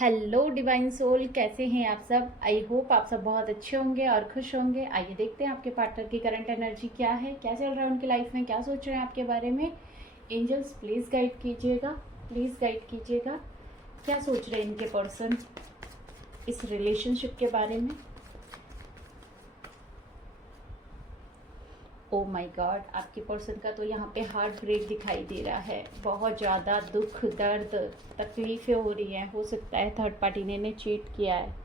Hello divine soul, कैसे हैं आप सब। आई होप आप सब बहुत अच्छे होंगे और खुश होंगे। आइए देखते हैं आपके पार्टनर की करंट एनर्जी क्या है, क्या चल रहा है उनकी लाइफ में, क्या सोच रहे हैं आपके बारे में। एंजल्स प्लीज़ गाइड कीजिएगा, प्लीज़ गाइड कीजिएगा। क्या सोच रहे हैं इनके पर्सन इस रिलेशनशिप के बारे में। ओ माय गॉड, आपके पर्सन का तो यहाँ पे हार्ट ब्रेक दिखाई दे रहा है। बहुत ज़्यादा दुख, दर्द, तकलीफ़ें हो रही हैं। हो सकता है थर्ड पार्टी ने इन्हें चीट किया है,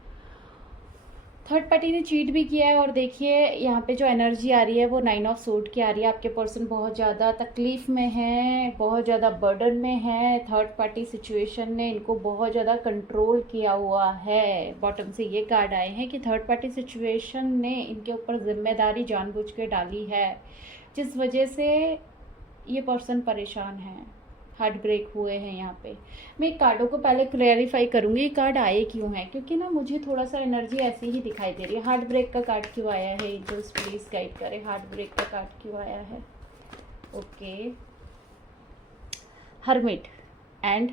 थर्ड पार्टी ने चीट भी किया है। और देखिए यहाँ पे जो एनर्जी आ रही है वो 9 ऑफ सोर्ड की आ रही है। आपके पर्सन बहुत ज़्यादा तकलीफ़ में है, बहुत ज़्यादा बर्डन में है। थर्ड पार्टी सिचुएशन ने इनको बहुत ज़्यादा कंट्रोल किया हुआ है। बॉटम से ये कार्ड आए हैं कि थर्ड पार्टी सिचुएशन ने इनके ऊपर जिम्मेदारी जानबूझ के डाली है, जिस वजह से ये पर्सन परेशान है, हार्ट ब्रेक हुए हैं। यहाँ पे मैं कार्डों को पहले क्लैरिफाई करूँगी ये कार्ड आए क्यों हैं, क्योंकि ना मुझे थोड़ा सा एनर्जी ऐसी ही दिखाई दे रही है। हार्ट ब्रेक का कार्ड क्यों आया है, एंजल्स प्लीज़ गाइड करें। हार्ट ब्रेक का कार्ड क्यों आया है। Okay, hermit and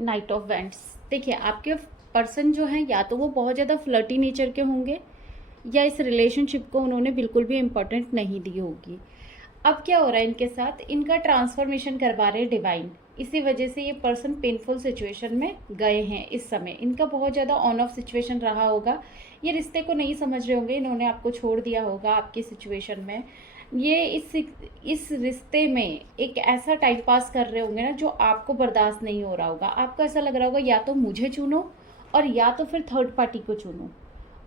night of vents. देखिए आपके पर्सन जो हैं या तो वो बहुत ज़्यादा फ्लर्टी नेचर के होंगे या इस रिलेशनशिप को उन्होंने बिल्कुल भी इम्पोर्टेंट नहीं दी होगी। अब क्या हो रहा है इनके साथ, इनका ट्रांसफॉर्मेशन करवा रहे डिवाइन। इसी वजह से ये पर्सन पेनफुल सिचुएशन में गए हैं। इस समय इनका बहुत ज़्यादा ऑन ऑफ सिचुएशन रहा होगा। ये रिश्ते को नहीं समझ रहे होंगे, इन्होंने आपको छोड़ दिया होगा आपकी सिचुएशन में। ये इस रिश्ते में एक ऐसा टाइम पास कर रहे होंगे ना जो आपको बर्दाश्त नहीं हो रहा होगा। आपको ऐसा लग रहा होगा या तो मुझे चुनो और या तो फिर थर्ड पार्टी को चुनो।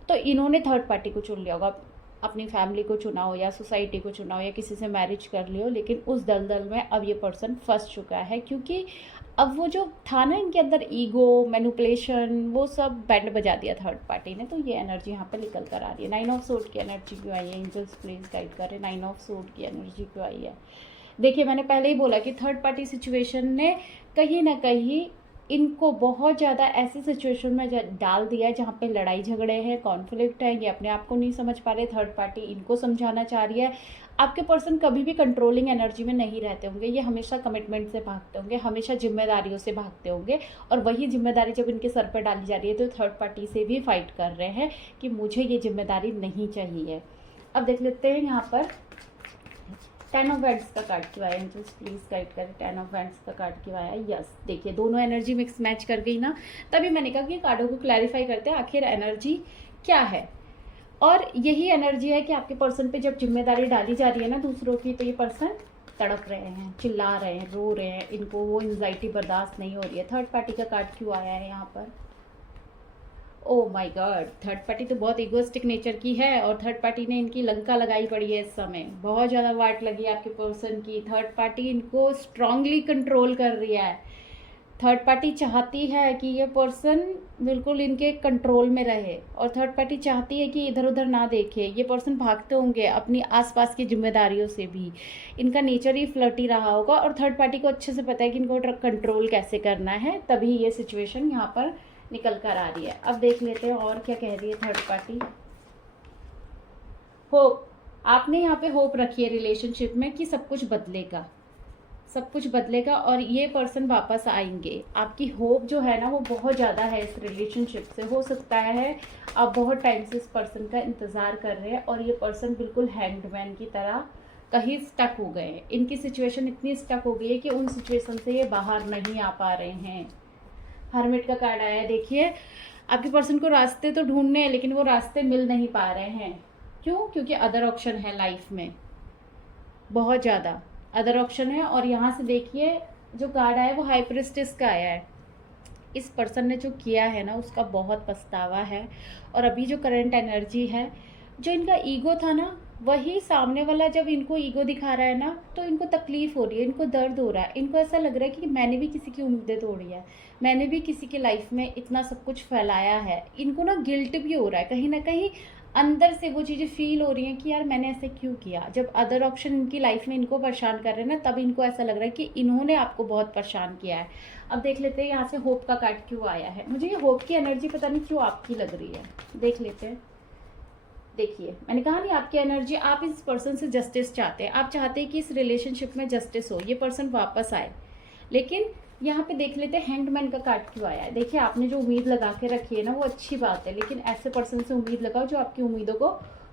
तो इन्होंने थर्ड पार्टी को चुन लिया होगा, अपनी फैमिली को चुना हो या सोसाइटी को चुना हो या किसी से मैरिज कर लियो। लेकिन उस दलदल में अब ये पर्सन फंस चुका है, क्योंकि अब वो जो था ना इनके अंदर ईगो, मैनिपुलेशन, वो सब बैंड बजा दिया थर्ड पार्टी ने। तो ये एनर्जी यहाँ पे निकल कर आ रही है। 9 ऑफ सोर्ड की एनर्जी क्यों आई है, एंजल्स प्लीज गाइड करें। 9 ऑफ सोर्ड की एनर्जी क्यों आई है। देखिए मैंने पहले ही बोला कि थर्ड पार्टी सिचुएशन ने कहीं ना कहीं इनको बहुत ज़्यादा ऐसी सिचुएशन में डाल दिया है जहाँ पे लड़ाई झगड़े हैं, कॉन्फ्लिक्ट है। ये अपने आप को नहीं समझ पा रहे, थर्ड पार्टी इनको समझाना चाह रही है। आपके पर्सन कभी भी कंट्रोलिंग एनर्जी में नहीं रहते होंगे, ये हमेशा कमिटमेंट से भागते होंगे, हमेशा जिम्मेदारियों से भागते होंगे। और वही जिम्मेदारी जब इनके सर पर डाली जा रही है तो थर्ड पार्टी से भी फाइट कर रहे हैं कि मुझे ये जिम्मेदारी नहीं चाहिए। अब देख लेते हैं यहाँ पर 10 ऑफ वैंड्स का कार्ड क्यों आया, एंजल्स प्लीज गाइड करें। 10 ऑफ वैंड्स का कार्ड क्यों आया। यस, देखिए दोनों एनर्जी मिक्स मैच कर गई ना, तभी मैंने कहा कि कार्डों को क्लैरिफाई करते हैं आखिर एनर्जी क्या है। और यही एनर्जी है कि आपके पर्सन पे जब जिम्मेदारी डाली जा रही है ना दूसरों की, तो ये पर्सन तड़प रहे हैं, चिल्ला रहे हैं, रो रहे हैं, इनको वो एंजाइटी बर्दाश्त नहीं हो रही है। थर्ड पार्टी का कार्ड क्यों आया है यहाँ पर। Oh my God, third party तो बहुत इगोइस्टिक नेचर की है और थर्ड पार्टी ने इनकी लंका लगाई पड़ी है। इस समय बहुत ज़्यादा वाट लगी है आपके पर्सन की। थर्ड पार्टी इनको स्ट्रांगली कंट्रोल कर रही है। थर्ड पार्टी चाहती है कि ये पर्सन बिल्कुल इनके कंट्रोल में रहे और थर्ड पार्टी चाहती है कि इधर उधर ना देखे। ये पर्सन भागते होंगे अपनी आसपास की जिम्मेदारियों से भी। इनका नेचर ही फ्लर्टी रहा होगा और थर्ड पार्टी को अच्छे से पता है कि इनको कंट्रोल कैसे करना है, तभी ये सिचुएशन यहाँ पर निकल कर आ रही है। अब देख लेते हैं और क्या कह रही है थर्ड पार्टी। होप, आपने यहाँ पे होप रखी है रिलेशनशिप में कि सब कुछ बदलेगा, सब कुछ बदलेगा और ये पर्सन वापस आएंगे। आपकी होप जो है ना वो बहुत ज़्यादा है इस रिलेशनशिप से। हो सकता है आप बहुत टाइम से इस पर्सन का इंतज़ार कर रहे हैं और ये पर्सन बिल्कुल हैंडमैन की तरह कहीं स्टक हो गए हैं। इनकी सिचुएशन इतनी स्टक हो गई है कि उन सिचुएशन से ये बाहर नहीं आ पा रहे हैं। हर्मिट का कार्ड आया है। देखिए आपके पर्सन को रास्ते तो ढूंढने हैं लेकिन वो रास्ते मिल नहीं पा रहे हैं। क्यों? क्योंकि अदर ऑप्शन है लाइफ में, बहुत ज़्यादा अदर ऑप्शन है। और यहाँ से देखिए जो कार्ड आया है वो हाई प्रिस्टेस का आया है। इस पर्सन ने जो किया है ना उसका बहुत पछतावा है। और अभी जो करंट एनर्जी है, जो इनका ईगो था ना, वही सामने वाला जब इनको ईगो दिखा रहा है ना तो इनको तकलीफ हो रही है, इनको दर्द हो रहा है। इनको ऐसा लग रहा है कि मैंने भी किसी की उम्मीदें तोड़ी है, मैंने भी किसी की लाइफ में इतना सब कुछ फैलाया है। इनको ना गिल्ट भी हो रहा है, कहीं ना कहीं अंदर से वो चीज़ें फील हो रही हैं कि यार मैंने ऐसे क्यों किया। जब अदर ऑप्शन इनकी लाइफ में इनको परेशान कर रहे हैं ना, तब इनको ऐसा लग रहा है कि इन्होंने आपको बहुत परेशान किया है। अब देख लेते हैं यहाँ से होप का कार्ड क्यों आया है। मुझे ये होप की एनर्जी पता नहीं क्यों आपकी लग रही है, देख लेते हैं। देखिए मैंने कहा नहीं आपकी एनर्जी, आप इस पर्सन से जस्टिस चाहते हैं, आप चाहते हैं कि इस रिलेशनशिप में जस्टिस हो, ये पर्सन वापस आए। लेकिन यहाँ पे देख लेते हैं हैंगमैन का कार्ड क्यों आया है। देखिए आपने जो उम्मीद लगा के रखी है ना वो अच्छी बात है, लेकिन ऐसे पर्सन से उम्मीद लगाओ जो आपकी उम्मीदों को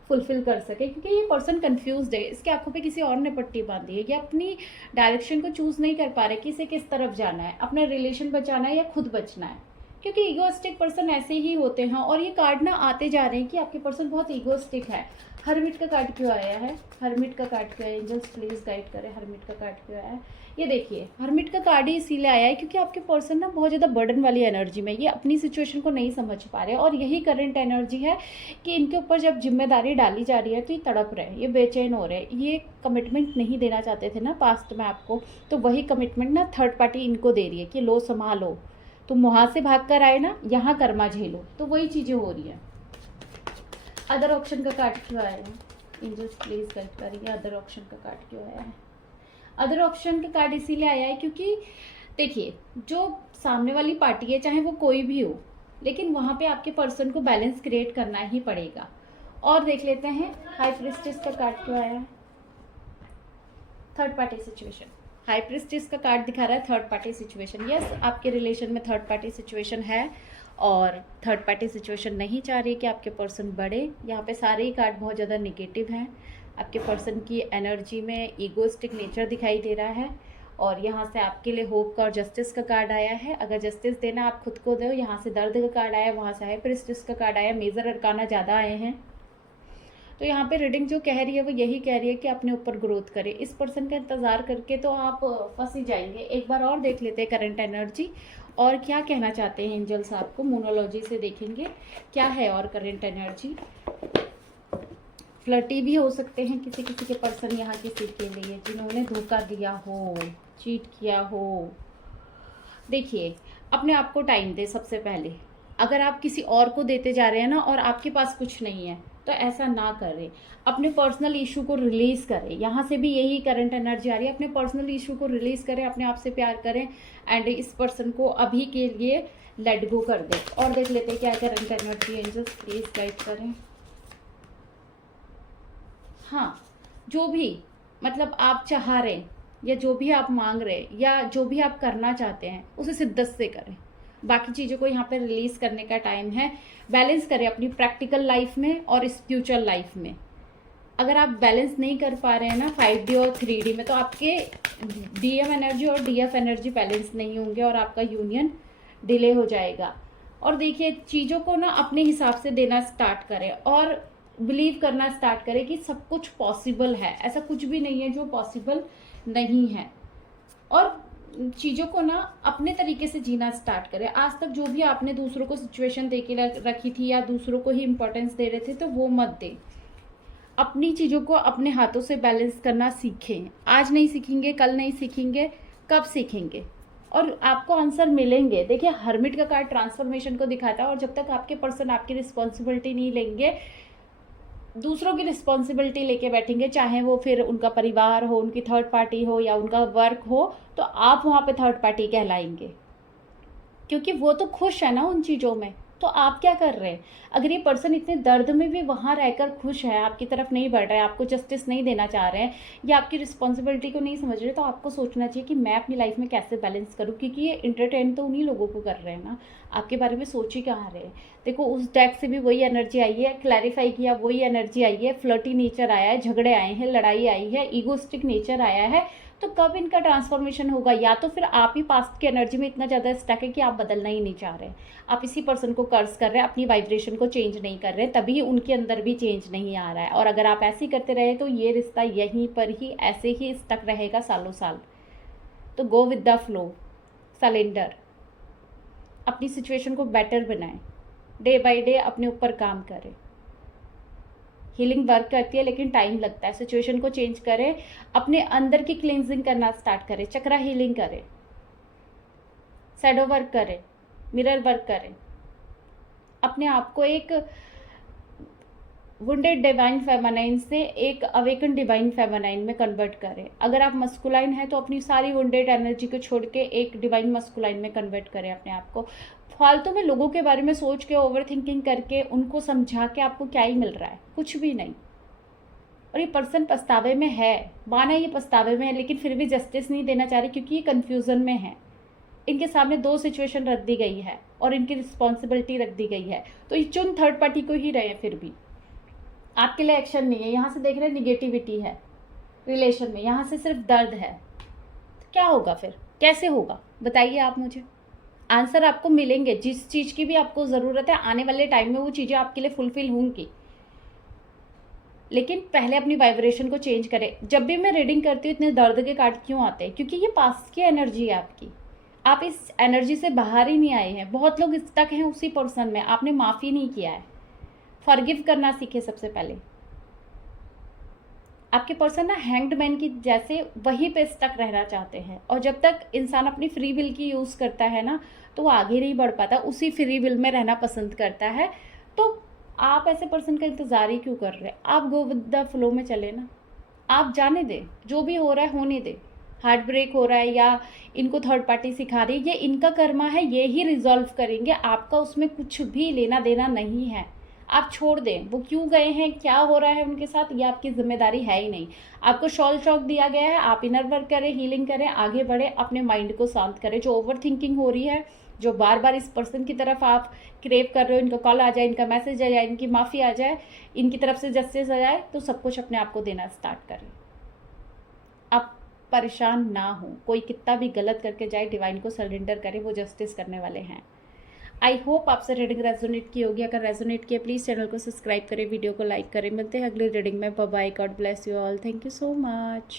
फुलफिल कर सके, क्योंकि ये पर्सन कंफ्यूज्ड है, इसके आंखों पे किसी और ने पट्टी बांधी है, ये अपनी डायरेक्शन को चूज नहीं कर पा रहे कि इसे किस तरफ जाना है, अपना रिलेशन बचाना है या खुद बचना है, क्योंकि ईगोस्टिक पर्सन ऐसे ही होते हैं। और ये कार्ड ना आते जा रहे हैं कि आपके पर्सन बहुत ईगोस्टिक है। हरमिट का कार्ड क्यों आया है, हरमिट का कार्ड क्यों आया, एंजल्स प्लीज गाइड करें, हरमिट का कार्ड क्यों आया है। ये देखिए हरमिट का कार्ड ही इसीलिए आया है क्योंकि आपके पर्सन ना बहुत ज़्यादा बर्डन वाली एनर्जी में, ये अपनी सिचुएशन को नहीं समझ पा रहे, और यही करंट एनर्जी है कि इनके ऊपर जब जिम्मेदारी डाली जा रही है तो ये तड़प रहे, ये बेचैन हो रहे, ये कमिटमेंट नहीं देना चाहते थे ना पास्ट में आपको, तो वही कमिटमेंट ना थर्ड पार्टी इनको दे रही है कि लो संभालो, तुम वहाँ से भाग कर आए ना, यहाँ कर्मा झेलो, तो वही चीज़ें हो रही हैं। अदर ऑप्शन का कार्ड क्यों आया है, एंजल्स प्लीज गाइड करिए, अदर ऑप्शन का कार्ड क्यों आया है। अदर ऑप्शन का कार्ड इसीलिए आया है क्योंकि देखिए जो सामने वाली पार्टी है चाहे वो कोई भी हो, लेकिन वहाँ पे आपके पर्सन को बैलेंस क्रिएट करना ही पड़ेगा। और देख लेते हैं हाई प्रिस्टेस का कार्ड क्यों आया है, third party situation. High priestess का कार्ड दिखा रहा है थर्ड पार्टी सिचुएशन। यस, आपके रिलेशन में थर्ड पार्टी सिचुएशन है और थर्ड पार्टी सिचुएशन नहीं चाह रही कि आपके पर्सन बढ़े। यहाँ पे सारे ही कार्ड बहुत ज़्यादा निगेटिव हैं। आपके पर्सन की एनर्जी में ईगोस्टिक नेचर दिखाई दे रहा है, और यहाँ से आपके लिए होप का और जस्टिस का कार्ड आया है। अगर जस्टिस देना आप खुद को दो, यहाँ से दर्द का कार्ड आया, वहाँ से हाई प्रिस्टेस का कार्ड आया, मेजर अरकाना ज़्यादा आए हैं। तो यहाँ पे रीडिंग जो कह रही है वो यही कह रही है कि अपने ऊपर ग्रोथ करें। इस पर्सन का इंतज़ार करके तो आप फंस ही जाएंगे। एक बार और देख लेते हैं करंट एनर्जी और क्या कहना चाहते हैं एंजल्स आपको, मोनोलॉजी से देखेंगे क्या है। और करंट एनर्जी फ्लर्टी भी हो सकते हैं किसी किसी के पर्सन यहाँ किसी के लिए, जिन्होंने धोखा दिया हो, चीट किया हो। देखिए अपने आप को टाइम दे सबसे पहले। अगर आप किसी और को देते जा रहे हैं ना और आपके पास कुछ नहीं है तो ऐसा ना करें। अपने पर्सनल इशू को रिलीज़ करें। यहाँ से भी यही करंट एनर्जी आ रही है, अपने पर्सनल इशू को रिलीज़ करें, अपने आप से प्यार करें एंड इस पर्सन को अभी के लिए लेट गो कर दें। और देख लेते हैं क्या current energy angels please guide करें। हाँ, जो भी मतलब आप चाह रहे हैं या जो भी आप मांग रहे हैं या जो भी आप करना चाहते हैं उसे शिद्दत से करें। बाकी चीज़ों को यहाँ पे रिलीज़ करने का टाइम है। बैलेंस करें अपनी प्रैक्टिकल लाइफ में और स्पिरिचुअल लाइफ में। अगर आप बैलेंस नहीं कर पा रहे हैं ना 5D और 3D में, तो आपके DM एनर्जी और DF एनर्जी बैलेंस नहीं होंगे और आपका यूनियन डिले हो जाएगा। और देखिए चीज़ों को ना अपने हिसाब से देना स्टार्ट करें और बिलीव करना स्टार्ट करें कि सब कुछ पॉसिबल है। ऐसा कुछ भी नहीं है जो पॉसिबल नहीं है। और चीज़ों को ना अपने तरीके से जीना स्टार्ट करें। आज तक जो भी आपने दूसरों को सिचुएशन दे के रखी थी या दूसरों को ही इम्पोर्टेंस दे रहे थे तो वो मत दें। अपनी चीज़ों को अपने हाथों से बैलेंस करना सीखें। आज नहीं सीखेंगे, कल नहीं सीखेंगे, कब सीखेंगे? और आपको आंसर मिलेंगे। देखिए हर्मिट का कार्ड ट्रांसफॉर्मेशन को दिखाता है, और जब तक आपके पर्सन आपकी रिस्पॉन्सिबिलिटी नहीं लेंगे, दूसरों की रिस्पॉन्सिबिलिटी लेके बैठेंगे, चाहे वो फिर उनका परिवार हो, उनकी थर्ड पार्टी हो या उनका वर्क हो, तो आप वहाँ पे थर्ड पार्टी कहलाएंगे, क्योंकि वो तो खुश है ना उन चीज़ों में। तो आप क्या कर रहे हैं? अगर ये पर्सन इतने दर्द में भी वहाँ रहकर खुश है, आपकी तरफ नहीं बढ़ रहा है, आपको जस्टिस नहीं देना चाह रहे हैं या आपकी रिस्पॉन्सिबिलिटी को नहीं समझ रहे, तो आपको सोचना चाहिए कि मैं अपनी लाइफ में कैसे बैलेंस करूँ, क्योंकि ये इंटरटेन तो उन्हीं लोगों को कर रहे हैं ना, आपके बारे में सोच ही कहाँ रहे। देखो उस डेक से भी वही एनर्जी आई है, क्लैरिफाई किया वही एनर्जी आई है, फ्लर्टी नेचर आया है, झगड़े आए हैं, लड़ाई आई है, ईगोस्टिक नेचर आया है। तो कब इनका ट्रांसफॉर्मेशन होगा? या तो फिर आप ही पास्ट की एनर्जी में इतना ज़्यादा स्टक है कि आप बदलना ही नहीं चाह रहे, आप इसी पर्सन को कर्ज कर रहे हैं, अपनी वाइब्रेशन को चेंज नहीं कर रहे, तभी उनके अंदर भी चेंज नहीं आ रहा है। और अगर आप ऐसे ही करते रहे तो ये रिश्ता यहीं पर ही ऐसे ही स्टक रहेगा सालों साल। तो go with the flow, surrender, अपनी सिचुएशन को बेटर बनाएं, डे बाय डे अपने ऊपर काम करें। हीलिंग वर्क करती है लेकिन टाइम लगता है। सिचुएशन को चेंज करें, अपने अंदर की क्लींजिंग करना स्टार्ट करें, चक्रा हीलिंग करें, शैडो वर्क करें, मिरर वर्क करें, अपने आप को एक वुंडेड डिवाइन फेमिनाइन से एक अवेकन डिवाइन फेमिनाइन में कन्वर्ट करें। अगर आप मस्कुलाइन हैं तो अपनी सारी वुंडेड एनर्जी को छोड़ के एक डिवाइन मस्कुलाइन में कन्वर्ट करें अपने आप को। फालतू में लोगों के बारे में सोच के ओवर थिंकिंग करके उनको समझा के आपको क्या ही मिल रहा है? कुछ भी नहीं। और ये पर्सन पछतावे में है, माना ये पछतावे में है, लेकिन फिर भी जस्टिस नहीं देना चाह रही क्योंकि ये कन्फ्यूज़न में है। इनके सामने 2 सिचुएशन रख दी गई है और इनकी रिस्पॉन्सिबिलिटी रख दी गई है, तो ये चुन थर्ड पार्टी को ही रहे, फिर भी आपके लिए एक्शन नहीं है। यहाँ से देख रहे हैं निगेटिविटी है रिलेशन में, यहाँ से सिर्फ दर्द है। तो क्या होगा फिर, कैसे होगा, बताइए आप मुझे। आंसर आपको मिलेंगे, जिस चीज़ की भी आपको ज़रूरत है आने वाले टाइम में वो चीज़ें आपके लिए फुलफिल होंगी, लेकिन पहले अपनी वाइब्रेशन को चेंज करें। जब भी मैं रीडिंग करती हूँ इतने दर्द के कार्ड क्यों आते हैं, क्योंकि ये पास्ट की एनर्जी है आपकी, आप इस एनर्जी से बाहर ही नहीं आए हैं। बहुत लोग स्टक हैं उसी पर्सन में, आपने माफ़ी नहीं किया है। फॉरगिव करना सीखे सबसे पहले। आपके पर्सन ना हैंग्ड मैन की जैसे वहीं पे स्टक रहना चाहते हैं, और जब तक इंसान अपनी फ्री विल की यूज़ करता है ना तो वो आगे नहीं बढ़ पाता, उसी फ्री विल में रहना पसंद करता है। तो आप ऐसे पर्सन का इंतज़ार ही क्यों कर रहे हैं, आप गो विद द फ्लो में चले ना, आप जाने दें, जो भी हो रहा है होने दें। हार्ट ब्रेक हो रहा है या इनको थर्ड पार्टी सिखा रही है, ये इनका कर्मा है, ये ही रिजॉल्व करेंगे, आपका उसमें कुछ भी लेना देना नहीं है। आप छोड़ दें, वो क्यों गए हैं, क्या हो रहा है उनके साथ, ये आपकी जिम्मेदारी है ही नहीं। आपको शॉल चौक दिया गया है, आप इनर वर्क करें, हीलिंग करें, आगे बढ़े, अपने माइंड को शांत करें। जो ओवर थिंकिंग हो रही है, जो बार बार इस पर्सन की तरफ आप क्रेव कर रहे हो, इनका कॉल आ जाए, इनका मैसेज आ जाए, इनकी माफ़ी आ जाए, इनकी तरफ से जस्टिस आ जाए, तो सब कुछ अपने आप को देना स्टार्ट करें। आप परेशान ना हो, कोई कितना भी गलत करके जाए, डिवाइन को सरेंडर करें, वो जस्टिस करने वाले हैं। आई होप आपसे रीडिंग रेजोनेट की होगी। अगर रेजोनेट किया प्लीज़ चैनल को सब्सक्राइब करें, वीडियो को लाइक करें। मिलते हैं अगली रीडिंग में। Bye bye, God bless you all, thank you so much.